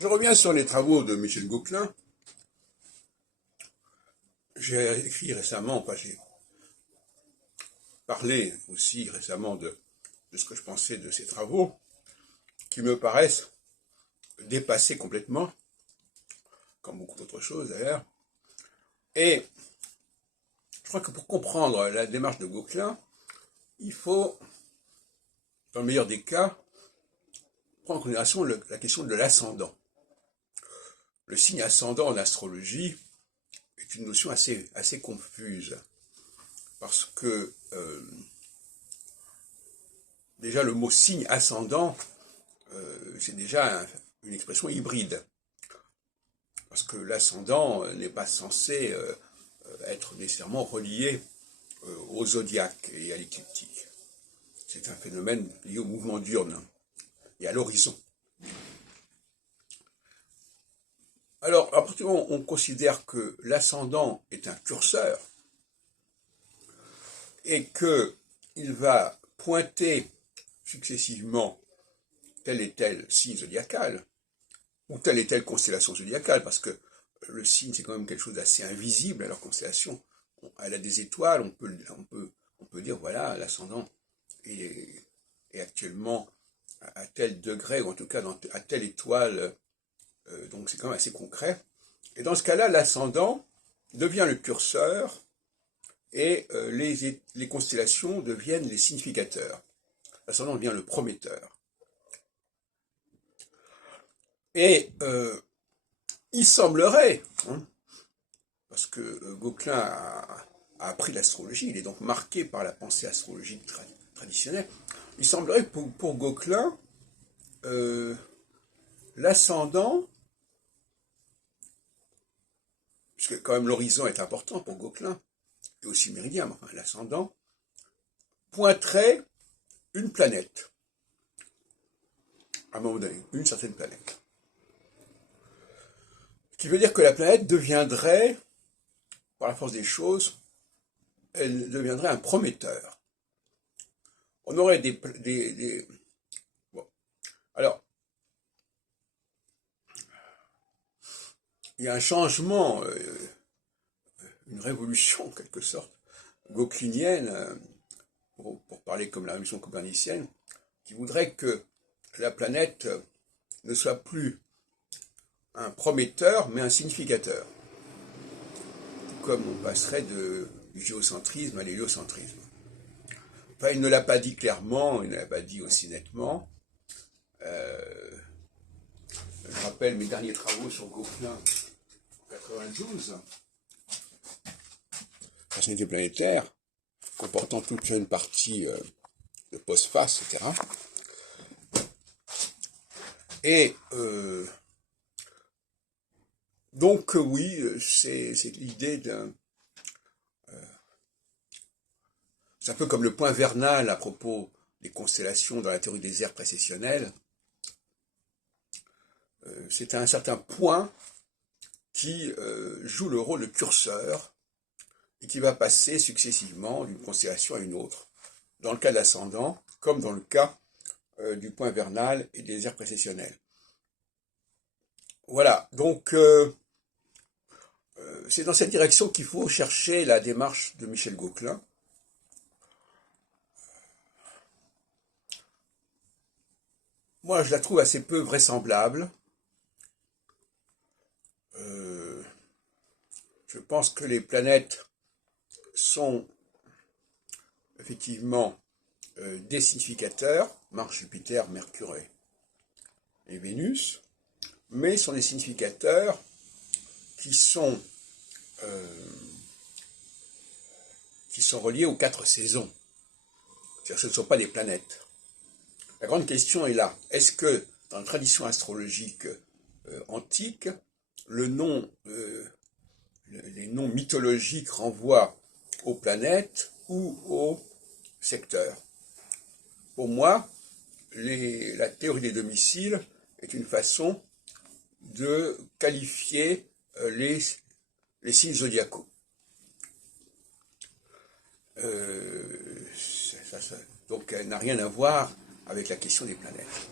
Je reviens sur les travaux de Michel Gauquelin. J'ai écrit récemment, j'ai parlé aussi récemment de ce que je pensais de ces travaux, qui me paraissent dépassés complètement, comme beaucoup d'autres choses d'ailleurs. Et je crois que pour comprendre la démarche de Gauquelin, il faut, dans le meilleur des cas, prendre en considération la question de l'ascendant. Le signe ascendant en astrologie est une notion assez confuse, parce que déjà le mot signe ascendant, c'est déjà une expression hybride, parce que l'ascendant n'est pas censé être nécessairement relié au zodiaque et à l'écliptique. C'est un phénomène lié au mouvement diurne et à l'horizon. Alors, à partir du moment où on considère que l'ascendant est un curseur et qu'il va pointer successivement tel et tel signe zodiacal, ou telle et telle constellation zodiacale, parce que le signe c'est quand même quelque chose d'assez invisible, alors constellation, elle a des étoiles, on peut dire voilà, l'ascendant est actuellement à tel degré, ou en tout cas à telle étoile, donc c'est quand même assez concret. Et dans ce cas-là, l'ascendant devient le curseur et les constellations deviennent les significateurs. L'ascendant devient le prometteur. Et il semblerait, parce que Gauquelin a appris l'astrologie, il est donc marqué par la pensée astrologique traditionnelle, il semblerait que pour Gauquelin, l'ascendant, puisque quand même l'horizon est important pour Gauquelin, et aussi méridien, mais enfin, l'ascendant, pointerait une planète, à un moment donné, une certaine planète. Ce qui veut dire que la planète deviendrait, par la force des choses, elle deviendrait un prometteur. On aurait bon. Alors, il y a un changement, une révolution en quelque sorte, gauquelinienne, pour parler comme la révolution copernicienne, qui voudrait que la planète ne soit plus un prometteur, mais un significateur. Comme on passerait du géocentrisme à l'héliocentrisme. Enfin, il ne l'a pas dit clairement, il ne l'a pas dit aussi nettement. Je rappelle mes derniers travaux sur Gauquelin en 92, personnalité planétaire, comportant toute une partie de postface, etc. Et donc oui, c'est l'idée d'un... c'est un peu comme le point vernal à propos des constellations dans la théorie des ères précessionnelles. C'est un certain point qui joue le rôle de curseur et qui va passer successivement d'une constellation à une autre, dans le cas de l'ascendant, comme dans le cas du point vernal et des ères précessionnelles. Voilà, donc c'est dans cette direction qu'il faut chercher la démarche de Michel Gauquelin. Moi, je la trouve assez peu vraisemblable. Je pense que les planètes sont effectivement des significateurs, Mars, Jupiter, Mercure et Vénus, mais sont des significateurs qui sont reliés aux 4 saisons. C'est-à-dire que ce ne sont pas des planètes. La grande question est là. Est-ce que, dans la tradition astrologique antique, les noms mythologiques renvoient aux planètes ou aux secteurs? Pour moi, la théorie des domiciles est une façon de qualifier les signes zodiacaux. Donc elle n'a rien à voir avec la question des planètes.